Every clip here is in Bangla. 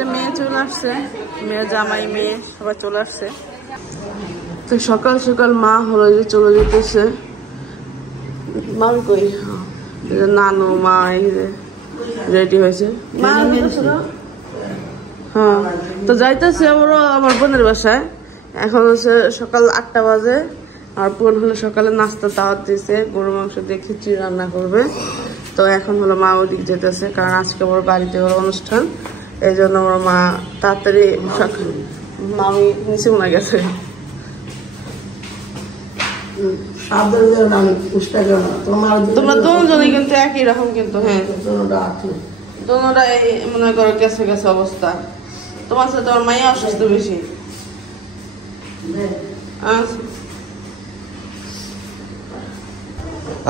যে মেয়ে চলে আসছে, মেয়ে জামাই মেয়ে সবাই চলে আসছে। তো সকাল সকাল মা হলো যে চলে যেতেছে। মামি কই? নানু মা এই যে রেডি হয়েছে। হ্যাঁ, তো যাইতেছে আমার বোনের বাসায়। এখন হচ্ছে সকাল 8টা বাজে। আর বোন হলো সকালে নাস্তা দাওয়াত দিয়েছে, গরু মাংস দিয়ে খিচুড়ি রান্না করবে। তো এখন হলো মা ওদিক যেতেছে, কারণ আজকে ওর বাড়িতে হলো অনুষ্ঠান। এই জন্য ওর মা তাড়াতাড়ি মামি নিচে মনে গেছে। তোমরা দুজনে কিন্তু একই রকম, কিন্তু হ্যাঁ দোনোটা মনে করো গেছে গেছে অবস্থা। তোমার সাথে তোমার মাইয়া অসুস্থ বেশি।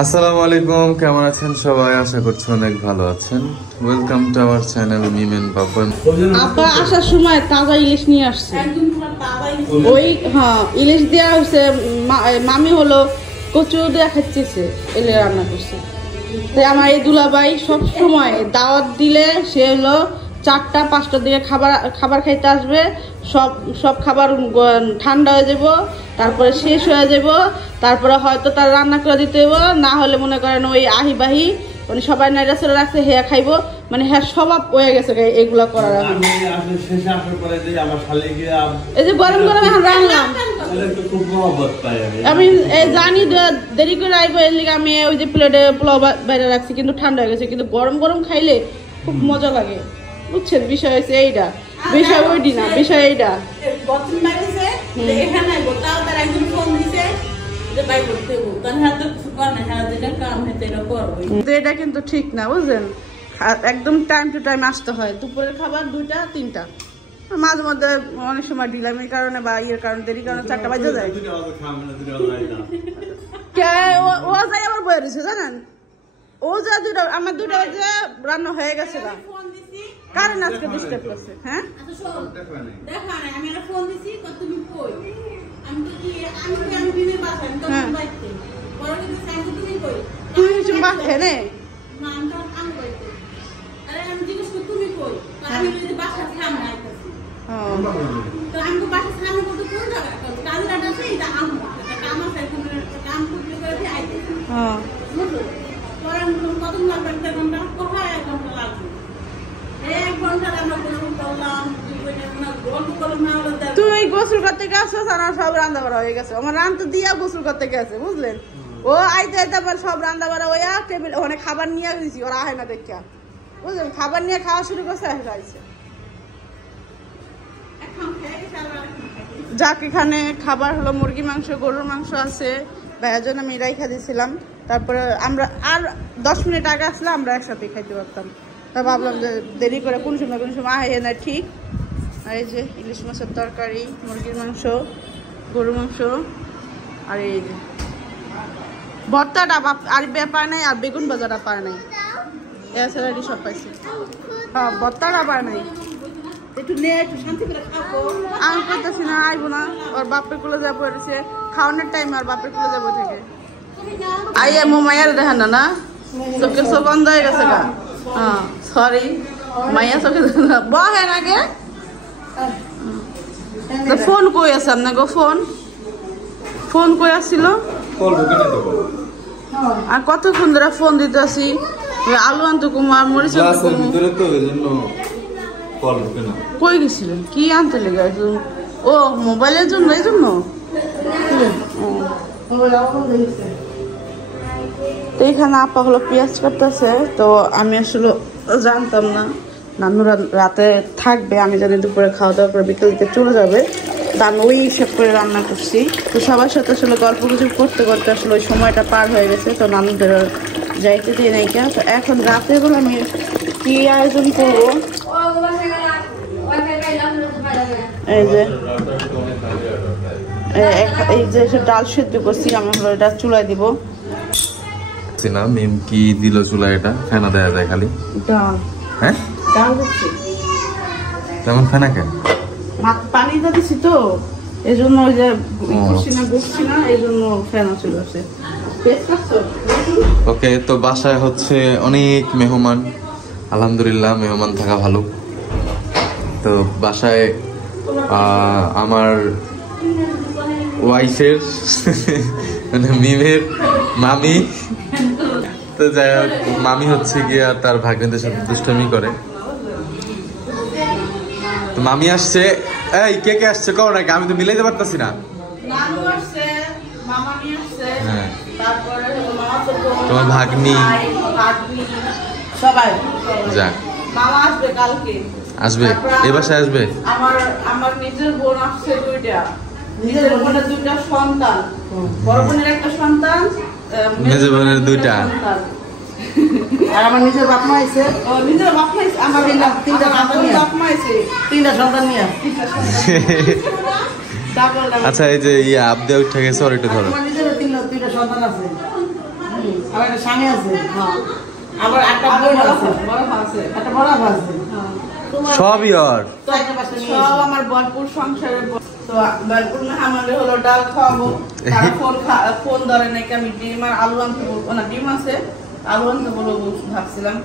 আসসালামু আলাইকুম, কেমন আছেন সবাই? আশা করছি অনেক ভালো আছেন। Welcome to our channel Mimen Papon. আপা আসার সময় তাজা ইলিশ নিয়ে আসছে। ওই হ্যাঁ, ইলিশ দেওয়া হচ্ছে। মামি হলো কচু দেওয়া খাচ্ছিছে, এলে রান্না করছে। তাই আমার এই দুলাভাই সব সময় দাওয়াত দিলে সে হলো 4টা 5টার দিকে খাবার খাইতে আসবে। সব খাবার ঠান্ডা হয়ে যাব, তারপরে শেষ হয়ে যাব, তারপরে হয়তো তার রান্না করে দিতে হইব, না হলে মনে করেন ওই আহিবাহি মানে সবাই নাইরা চলে রাখছে, হ্যাঁ খাইব, মানে হ্যাঁ স্বভাব হয়ে গেছে এগুলা করার। এই যে গরম গরম এখন রান্নাম, আমি জানি দেরি করে আইবো, এর লিগে আমি ওই যে প্লেটে পোলাও বাইরে রাখছি, কিন্তু ঠান্ডা হয়ে গেছে। কিন্তু গরম গরম খাইলে খুব মজা লাগে, বুঝছেন? বিষয় হচ্ছে এইটা, বিষয় ওইটি না, বিষয় এইটা। এটা কিন্তু ঠিক না, বুঝলেন? একদম টাইম টু টাইম আসতে হয়। দুপুরের খাবার 2টা 3টা, মাঝে মধ্যে অনেক সময় ঢিলামির কারণে বা ইয়ের কারণে দেরি কারণে 4টা বাজে যায়। ও যাই আবার বয়ে রয়েছে জানেন, ও যা 2টা, আমার 2টা বাজে রান্না হয়ে গেছে। কারণ আজকে ডিস্টার্ব করছে। হ্যাঁ তুমি গোসল করতে গেছো, সব রান্না বাড়া হয়ে গেছে। আমার রান্না দিয়া গোসল করতে গেছে, বুঝলেন? ও আইতে আইতে আবার সব রান্না বাড়া ওয়া টেবিল ওখানে খাবার নিয়ে গেছি, ওরা আহে না দেখা, বুঝলেন? খাবার নিয়ে খাওয়া শুরু করছে, আসছে যাক। এখানে খাবার হলো মুরগি মাংস, গরুর মাংস আছে, ভাইয়ের জন্য আমি রাইখা দিয়েছিলাম। তারপরে আমরা আর 10 মিনিট আগে আসলে আমরা একসাথে খাইতে পারতাম। তা ভাবলাম যে দেরি করে কোন সময় আহে না, ঠিক। আর এই যে ইলিশ মাছের তরকারি, মুরগির মাংস, গরুর মাংস, আর এই যে ভর্তাটা আর ব্যাপার নাই, আর বেগুন ভাজাটা পায় নাই, এছাড়া সব পাইছে। হ্যাঁ, ভর্তাটা পায় নাই। আমি করতেছি না, আইবো না, ওর বাপের কুলে যা পড়েছে খাওয়ানোর টাইম, আর বাপের কুলে যাবো থেকে আইয়া মাইয়ার দেখেন না, না চোখের চোখ বন্ধ হয়ে গেছে গা। হ্যাঁ সরি, মাইয়া চোখে বহেন আগে। ফোন কই আছে আপনার গো? ফোন কই আসছিল? আর কতক্ষণ ধরে ফোন দিতেছি, আলু আনতে কুমার মরিচ কই গেছিলেন? কি আনতে লেগে? ও মোবাইলের জন্য, এই জন্য। তো এখানে আপা হলো পেঁয়াজ কাটতেছে। তো আমি আসলে জানতাম না নানুরা রাতে থাকবে, আমি জানি দুপুরে খাওয়া দাওয়া করে বিকেল দিকে চলে যাবে। তা আমি ওই হিসাব করে রান্না করছি। তো সবার সাথে আসলে গল্প গুজব করতে করতে আসলে ওই সময়টা পার হয়ে গেছে। তো নানুদের যাইতে দিয়ে নাই কেন। তো এখন রাতে বলে আমি কি আয়োজন করবো, এই যে ডাল সেদ্ধ করছি, আমি হলো এটা চুলায় দিব। মিম কি দিল চুলায়? এটা ফেনা দেয়া যায় খালি? হ্যাঁ, তেমন ফেনা কেন? পানিটা দিছি তো, এই জন্য ওই যে বসছি না, এই জন্য ফেনা চলে আসে। ওকে, তো বাসায় হচ্ছে অনেক মেহমান, আলহামদুলিল্লাহ মেহমান থাকা ভালো। তো বাসায় আমার ওয়াইফের মানে মিমের মামি, তো যাই হোক মামি হচ্ছে গিয়া তার ভাগ্নেদের সাথে দুষ্টামি করে। তো মামি আসছে, এই কে কে আসছে কও নাকি, আমি তো মিলাইতে পারতাছি না। হ্যাঁ তোমার ভাগ্নি সবাই যাক মামা আসবে কালকে, আসবে এই বাসায় আসবে। আমার নিজের বোন আসছে দুইটা, নিজের বোনের দুইটা সন্তান, বড় বোনের একটা সন্তান, মেজো বোনের দুইটা, আর আমার নিজের বাপ মা আছে। নিজের বাপ মা আমার তিনটা বাপ মা আছে, তিনটা সন্তান নিয়ে। আচ্ছা এই যে আবদে উঠে গেছে, ওর একটু ধরো। আমার নিজের তিনটা সন্তান আছে, আমার একটা স্বামী আছে, আবার একটা বোন আছে, বড় আছে, একটা বড় আছে, সবই ওর, সব আমার ভরপুর সংসারের। তো ভরপুর মেহমানরে হলো ডাল খাওয়াবো, ফোন ধরে নাকি আমি ডিম আর আলু আনতে বলবো না, ডিম আছে আলু আনতে বলবো ভাবছিলাম,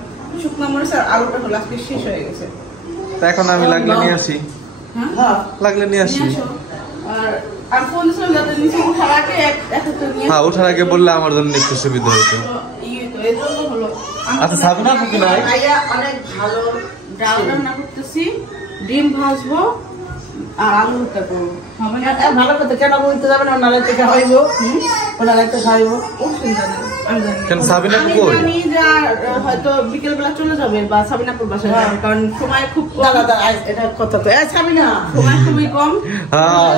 শুকনো মরিচ আর আলুটা হলো আজকে শেষ হয়ে গেছে। তা এখন আমি লাগলে নিয়ে আসি, লাগলে নিয়ে আসি। আর ফোন ছিল যাতে নিচে উঠার আগে হ্যাঁ ওঠার আগে বললে আমার জন্য একটু সুবিধা হতো। আচ্ছা সাবিনা কি নাই, অনেক ভালো ডাল রান্না করতেছি, ডিম ভাজবো আর আলু ভর্তা করবো। ভালো করতে কেন বলতে যাবে না, ওনারা থেকে খাইবো, ওনারা একটা খাইবো। সাবিনা কই? আমি যা হয়তো বিকেল বেলা চলে যাবে বা সাবিনাপুর বাসায় যাবে, কারণ সময় খুব এটা কথা তো সাবিনা সময় খুবই কম।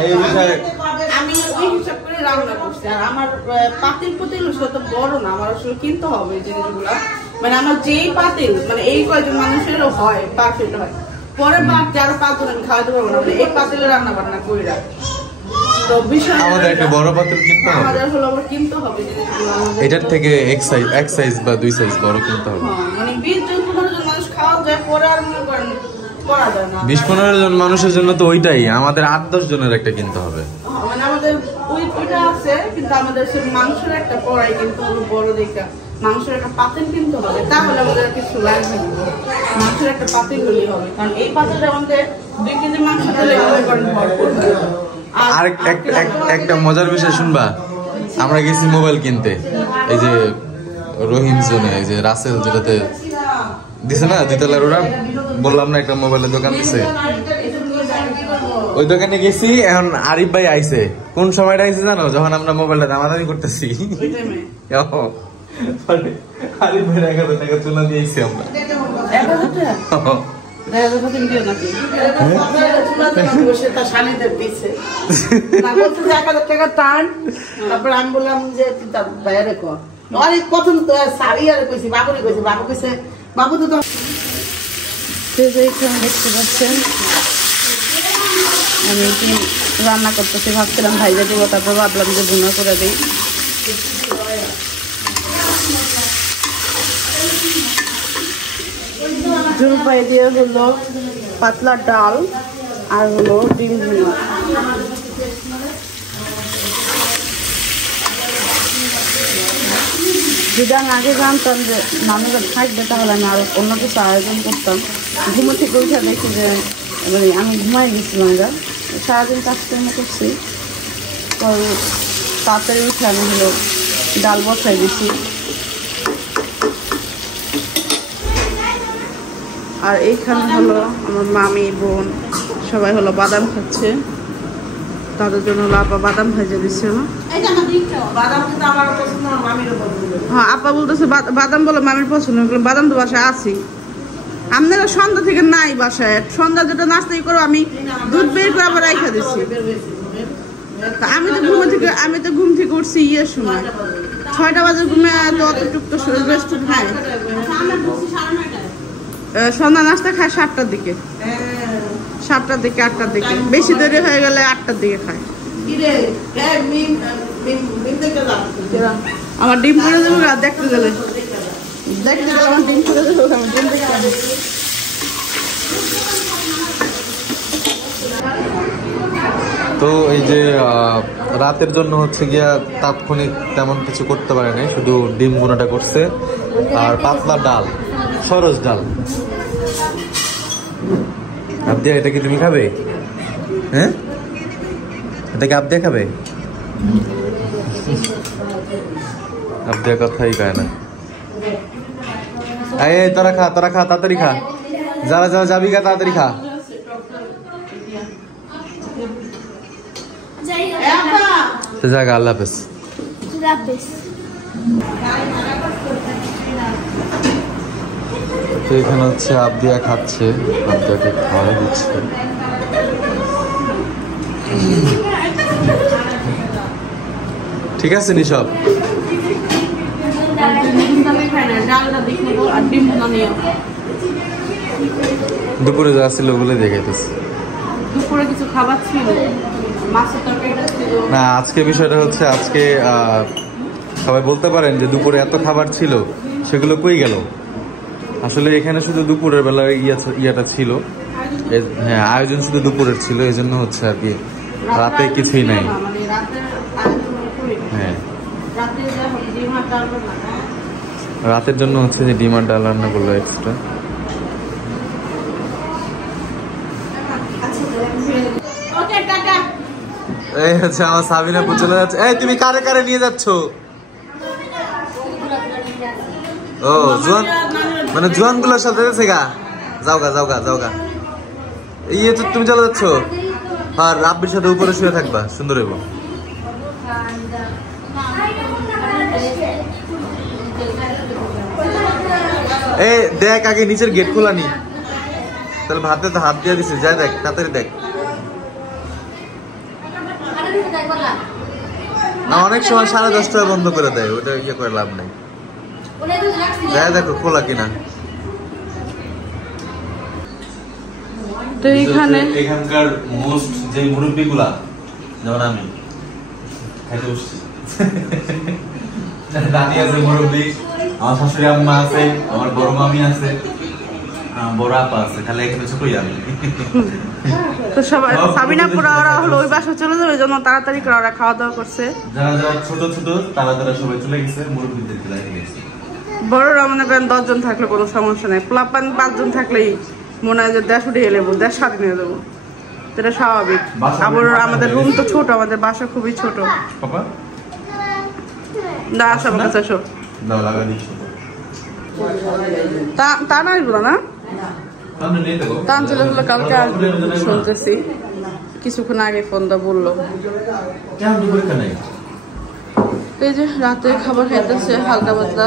এই বিষয়ে আমি ওই হিসাব করে রান্না করছি, আর আমার পাতিল তো বড় না, আমার আসলে কিনতে হবে জিনিসগুলা। মানে আমার যেই পাতিল মানে এই কয়েকজন মানুষেরও হয়, পারফেক্ট হয়, পরে বাকি আরো 5 জন আমি খাওয়াতে পারবো না, এই পাতিলে রান্না বান্না করি না। তো বিষয় আমাদের একটা বড় পাতিল কিনতে হবে, আমাদের হলো আবার কিনতে হবে জিনিসগুলো, এটার থেকে এক সাইজ বা 2 সাইজ বড় কিনতে হবে। মানে 20-15 জন মানুষ খাওয়া যায়, পরে আর মনে করেন করা যায় না। 20-15 জন মানুষের জন্য তো ওইটাই, আমাদের 8-10 জনের একটা কিনতে হবে। মানে আমাদের ওইটা আছে, কিন্তু আমাদের সে মাংসের একটা কড়াই কিনতে হবে বড় দেখা, মাংসের একটা পাতিল কিনতে হবে, তাহলে আমাদের কিছু লাগবে না, মাংসের একটা পাতিল হলেই হবে, কারণ এই পাতিলটা আমাদের 2 কেজি মাংস দিলে ভরপুর। আর একটা মজার বিষয় শুনবা, আমরা গেছি মোবাইল কিনতে, এই যে রহিম জোনে, এই যে রাসেল যেটাতে দিছে না দ্বিতলার, ওরা বললাম না একটা মোবাইলের দোকান দিছে, ওই দোকানে গেছি। এখন আরিফ ভাই আইছে, কোন সময়টা আইছে জানো? যখন আমরা মোবাইলটা দামাদামি করতেছি, আরিফ ভাই 1000 টাকা চুলা দিয়েছি আমরা। তারপর আমি বললাম যে বাইরে প্রথম শাড়ি আর কইছি, বাবুরে কইছি, বাবু কইছে বাবু তো দেখতে পাচ্ছেন আমি কি রান্না করতেছি, ভাবছিলাম ভাইজা দেবো, তারপর ভাবলাম যে ভুনা করে দিই। জলপাই দিয়ে হলো পাতলা ডাল আর হলো ডিম ভুনা। যদি আমি আগে জানতাম যে মানুষরা থাকবে, তাহলে আমি আরো অন্য কিছু আয়োজন করতাম। ঘুমো থেকে উঠে দেখি যে মানে আমি ঘুমাই গেছিলাম, যা সারাদিন কাজকর্ম করছি, কারণ তাড়াতাড়ি উঠে আমি হলো ডাল বসাই দিছি। আর এইখানে হলো আমার মামি বোন সবাই হলো বাদাম খাচ্ছে, তাদের জন্য আপা বাদাম ভেজে দিচ্ছে। হ্যাঁ আপা বলতেছে বাদাম বলে মামির পছন্দ, বাদাম তো বাসায় আছি, আপনারা সন্ধ্যা থেকে নাই বাসায়, সন্ধ্যা যেটা নাস্তাই করো আমি দুধ বের করে আবার রাইখা দিচ্ছি। আমি তো ঘুম থেকে উঠছি ইয়ের সময় 6টা বাজে, ঘুমে তো অতটুক তো রেস্ট নাই। সন্ধ্যা নাস্তা খায় 7টার দিকে, 7টার দিকে 8টার দিকে, বেশি দেরি হয়ে গেলে 8টার দিকে খায়। আমার ডিম করে দেবো, দেখতে গেলে আমার ডিম করে দেবো, আমি ডিম দেখতে। তো এই যে রাতের জন্য হচ্ছে গিয়া তাৎক্ষণিক তেমন কিছু করতে পারে নাই, শুধু ডিম ভুনাটা করছে আর পাতলা ডাল, সরস ডাল। আবদিয়া এটা কি তুমি খাবে? হ্যাঁ, এটা কি আবদিয়া খাবে? আবদিয়া কথাই কয় না। এই তোরা খা তাড়াতাড়ি খা, যারা যাবি গা তাড়াতাড়ি খা। জায়গা আল্লাহ হাফেজ। তো এখানে হচ্ছে আবদিয়া খাচ্ছে, আবদিয়াকে খাওয়া দিচ্ছে। ঠিক আছে নিশব, দুপুরে যা ছিল ওগুলো দেখাইতেছে। দুপুরে কিছু খাবার ছিল, না আজকে বিষয়টা হচ্ছে আজকে সবাই বলতে পারেন যে দুপুরে এত খাবার ছিল সেগুলো কই গেল। আসলে এখানে শুধু দুপুরের বেলা ইয়াটা ছিল, হ্যাঁ আয়োজন শুধু দুপুরের ছিল, এই জন্য হচ্ছে আর কি রাতে কিছুই নাই। হ্যাঁ রাতের জন্য হচ্ছে যে ডিম আর ডাল রান্না করলো এক্সট্রা। এই হচ্ছে আমার সাবিনা চলে যাচ্ছে। এই তুমি কারে কারে নিয়ে যাচ্ছ? ও জোয়ান, মানে জোয়ান গুলোর সাথে যাচ্ছে গা। যাওগা ইয়ে তো তুমি চলে যাচ্ছ। আর রাব্বির সাথে উপরে শুয়ে থাকবা, সুন্দর হইব। এই দেখ আগে নিচের গেট খোলা নি, তাহলে ভাতে তো হাত দিয়ে দিছিস। যাই দেখ, তাড়াতাড়ি দেখ না, অনেক সময় 10:30টায় বন্ধ করে দেয়, ওটা ইয়ে করে লাভ নাই। যাই দেখো খোলা কিনা। তো এখানে এখানকার মোস্ট যে মুরব্বী গুলা, যেমন আমি খাইতে বসছি, দাদি আছে মুরব্বী, আমার শাশুড়ি আম্মা আছে, আমার বড় মামি আছে, বড় আপা আছে, খালি এখানে ছোটই আমি। তো সবাই সাবিনাপুরা ওরা হলো ওই বাসা চলে যাবে, ওই জন্য তাড়াতাড়ি করে ওরা খাওয়া দাওয়া করছে। যারা ছোট তারা সবাই চলে গেছে, মুরব্বীদের রেখে গেছে। বড়রা মনে করেন 10 জন থাকলে কোনো সমস্যা নেই, পোলাপান 5 জন থাকলেই মনে হয় যে 1.5 উঠিয়ে নেবো, 1.5 সাথে নিয়ে যাবো, এটা স্বাভাবিক। আবার আমাদের রুম তো ছোট, আমাদের বাসা খুবই ছোট। না আসো আমার কাছে আসো। তা না আসবো না, তানজিল কালকে আসবে শুনতেছি, কিছুক্ষণ আগে ফোনটা বললো। এই যে রাতে খাবার খাইতেছে, হালকা পাতলা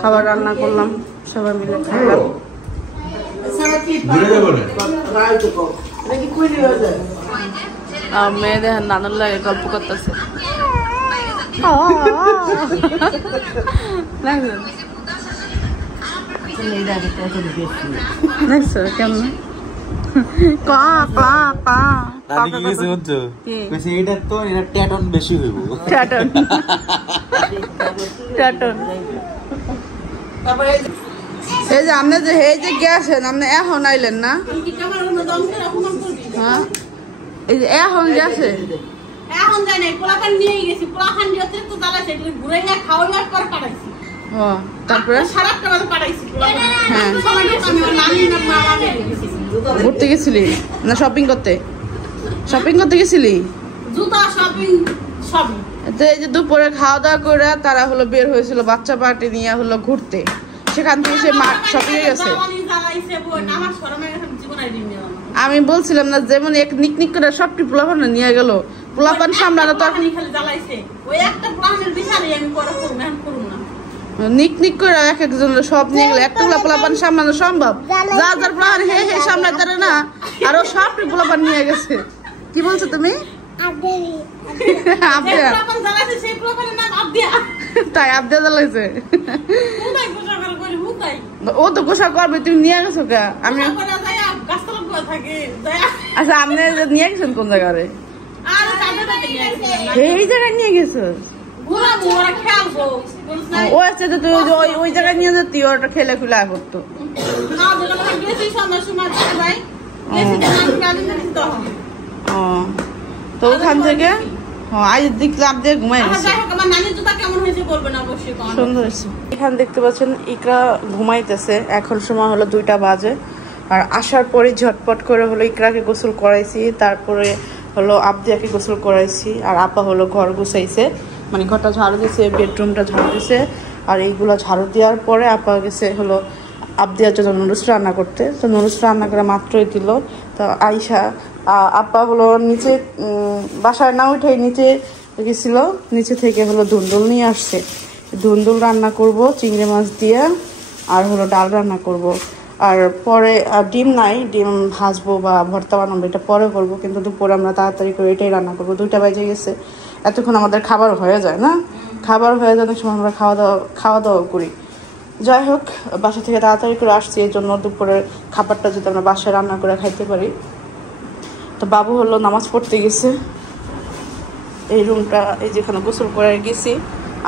খাবার রান্না করলাম, সবাই মিলে খাইলাম। মেয়ে দেখেন নানুর লাগে গল্প করতেছে। দেখছো কেমন বেশি হইব। এই যে আপনি যে এই যে গেছেন, আপনি এখন আইলেন না? হ্যাঁ এই যে এখন গেছে, এখন যাই নাই, পোলাখান নিয়ে গেছি, পোলাখান দিয়ে তো জ্বালাইছে, ঘুরে গিয়ে খাওয়ার পর পাঠাইছি। তারপরে সারাটা বাজে পাঠাইছি। হ্যাঁ ঘুরতে গেছিলি না শপিং করতে? শপিং করতে গেছিলি? জুতা শপিং সবই। এই যে দুপুরে খাওয়া দাওয়া করে তারা হলো বের হয়েছিল বাচ্চা পার্টি নিয়ে হলো ঘুরতে, সেখান থেকে সে শপিং এ গেছে। আমি বলছিলাম না যেমন এক নিকনিক করে সবটি পোলাপান নিয়ে গেল, পোলাপান সামলানো তো নিকনিক করে এক একজনের সব নিয়ে গেলে একটা পোলাপান সামলানো সম্ভব? যা যার প্লান হে হে সামলাতে পারে না, আরো সবটি পোলাপান নিয়ে গেছে। কি বলছো তুমি? তাই আবদিয়া জ্বালাইছে, ও তো গোসা করবে, তুমি নিয়ে গেছো কে? আমি আচ্ছা আপনি নিয়ে গেছেন কোন জায়গায়? এই জায়গায় নিয়ে গেছো? ও আচ্ছা তুই ওই জায়গায় নিয়ে যেতি, ওটা খেলে খুলে করতো। তো ওখান থেকে সুন্দর। এখানে দেখতে পাচ্ছেন ইকরা ঘুমাইতেছে, এখন সময় হলো 2টা বাজে। আর আসার পরে ঝটপট করে হলো ইকরাকে গোসল করাইছি, তারপরে হলো আবদিয়াকে গোসল করাইছি, আর আপা হলো ঘর গুছাইছে, মানে ঘরটা ঝাড়ু দিছে, বেডরুমটা ঝাড়ু দিছে। আর এইগুলো ঝাড়ু দেওয়ার পরে আপা গেছে হলো আবদিয়ার জন্য নুডলস রান্না করতে। তো নুডলস রান্না করে মাত্রই দিল। তো আয়শা আপা হলো নিচে বাসায় না উঠে নিচে গেছিল, নিচে থেকে হলো ধুন্দুল নিয়ে আসছে। ধুন্দুল রান্না করব চিংড়ি মাছ দিয়ে, আর হলো ডাল রান্না করব। আর পরে ডিম নাই, ডিম ভাজবো বা ভর্তা বানাবো, এটা পরে করবো। কিন্তু দুপুরে আমরা তাড়াতাড়ি করে এটাই রান্না করবো, 2টা বেজে গেছে। এতক্ষণ আমাদের খাবার হয়ে যায় না, খাবার হয়ে যাওয়ার সময় আমরা খাওয়া দাওয়া করি। যাই হোক, বাসা থেকে তাড়াতাড়ি করে আসছি, এই জন্য দুপুরের খাবারটা যদি আমরা বাসায় রান্না করে খাইতে পারি। তো বাবু হলো নামাজ পড়তে গেছে। এই রুমটা এই যেখানে গোসল করে গেছি,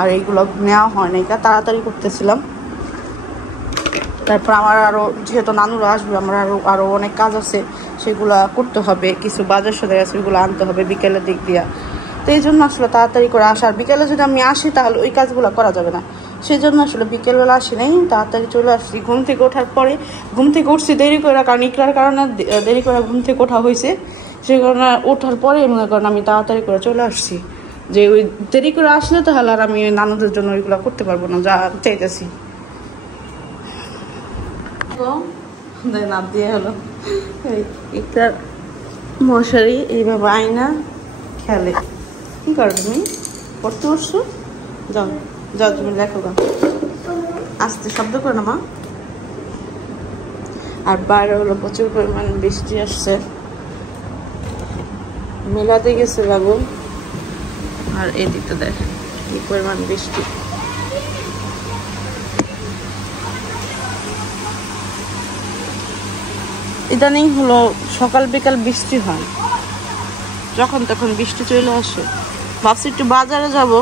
আর এইগুলো নেওয়া হয় না, তাড়াতাড়ি করতেছিলাম। তারপর আমার আরও যেহেতু নানুরা আসবে, আমার আরও অনেক কাজ আছে, সেগুলো করতে হবে। কিছু বাজার সদাই আছে, ওইগুলো আনতে হবে বিকেলের দিক দিয়া। তো এই জন্য আসলে তাড়াতাড়ি করে আসার, বিকেলে যদি আমি আসি তাহলে ওই কাজগুলো করা যাবে না, সেই জন্য আসলে বিকেলবেলা আসি নাই, তাড়াতাড়ি চলে আসছি। ঘুম থেকে ওঠার পরে ঘুম থেকে উঠছি দেরি করে, কারণ ইকরার কারণে দেরি করে ঘুম থেকে ওঠা হয়েছে, সেই কারণে ওঠার পরে মনে করেন আমি তাড়াতাড়ি করে চলে আসছি। যে ওই দেরি করে আসলে তাহলে আর আমি নানুদের জন্য ওইগুলো করতে পারবো না, যা চাইতেছি। নাপ দিয়ে হলো ইকরার মশারি এইভাবে আয়না খেলে। কি করো তুমি? পড়তে বসছো? যাও যাও, তুমি লেখো গা, আস্তে শব্দ করো না মা। আর বাইরে হলো প্রচুর পরিমাণ বৃষ্টি আসছে, মেলাতে গেছে বাবু। আর এদিকটা দেখ কি পরিমাণ বৃষ্টি। ইদানিং হলো সকাল বিকাল বৃষ্টি হয়, যখন তখন বৃষ্টি চলে আসে। ভাবছি একটু বাজারে যাব,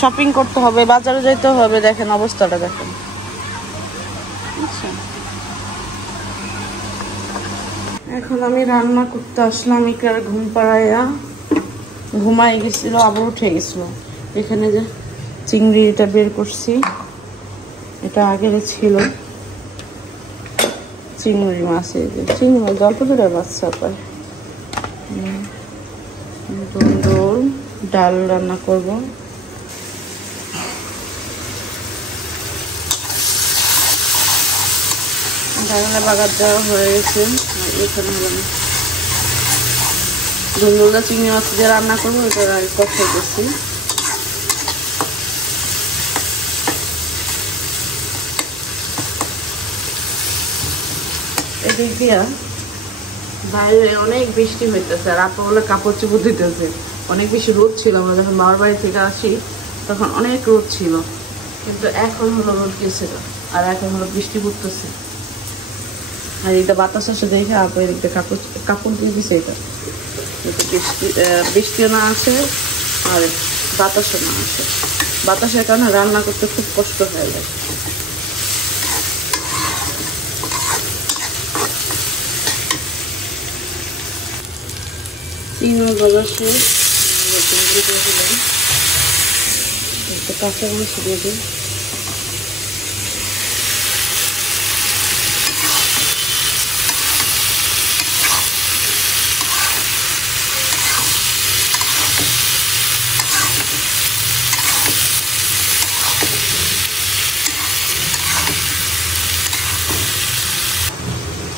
শপিং করতে হবে, বাজারে যেতে হবে। দেখেন অবস্থাটা দেখেন। এখন আমি রান্না করতে আসলাম। ইকরার ঘুম পাড়াইয়া ঘুমাই গেছিল, আবার উঠে গেছিল। এখানে যে চিংড়িটা বের করছি, এটা আগের ছিল চিংড়ি মাছ। এই যে চিংড়ি মাছ গল্প করে বাচ্চা পায়। ধুন্দুল ডাল রান্না করব। ডালনা বাগার দেওয়া হয়ে গেছে। এখানে হলাম ধুন্দুলটা চিংড়ি মাছ দিয়ে রান্না করবো, এটা আগে কষাই করছি। এদিক দিয়া বাইরে অনেক বৃষ্টি হইতেছে, আর আপা বলে কাপড় চোপড় দিতেছে। অনেক বেশি রোদ ছিল, আমরা যখন বাবার বাড়ি থেকে আসি তখন অনেক রোদ ছিল, কিন্তু এখন হলো রোদ গেছে না, আর এখন হলো বৃষ্টি পড়তেছে। আর এটা বাতাস আসে দেখে আপা এদিকটা কাপড় দিয়ে দিছে। এটা বৃষ্টিও না আসে আর বাতাসও না আসে। বাতাসের কারণে রান্না করতে খুব কষ্ট হয়ে যায়। চিংড়ি ভাজা শেষ, একটু কাঁচা মাছ দিয়ে দিই।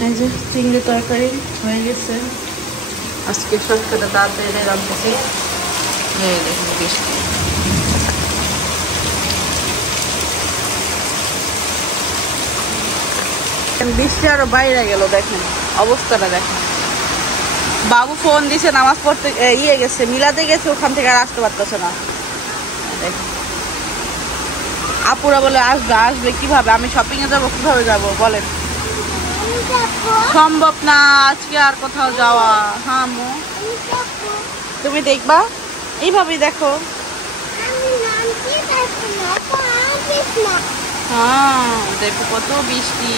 এই যে চিংড়ি তরকারি হয়ে গেছে। আজকে সরষেটা তাড়াতাড়ি রাখতেছি। দেখুন বৃষ্টি, বৃষ্টি আরো বাইরে গেল। দেখেন অবস্থাটা দেখেন। বাবু ফোন দিছে, নামাজ পড়তে গেছে, মিলাতে গেছে, ওখান থেকে আর আসতে পারতেছে না। দেখেন আপুরা বলে আসবে কিভাবে? আমি শপিং এ যাবো, কিভাবে যাবো বলেন? সম্ভব না আজকে আর কোথাও যাওয়া। হ্যাঁ মো, তুমি দেখবা, এইভাবেই দেখো। হ্যাঁ দেখো কত বৃষ্টি।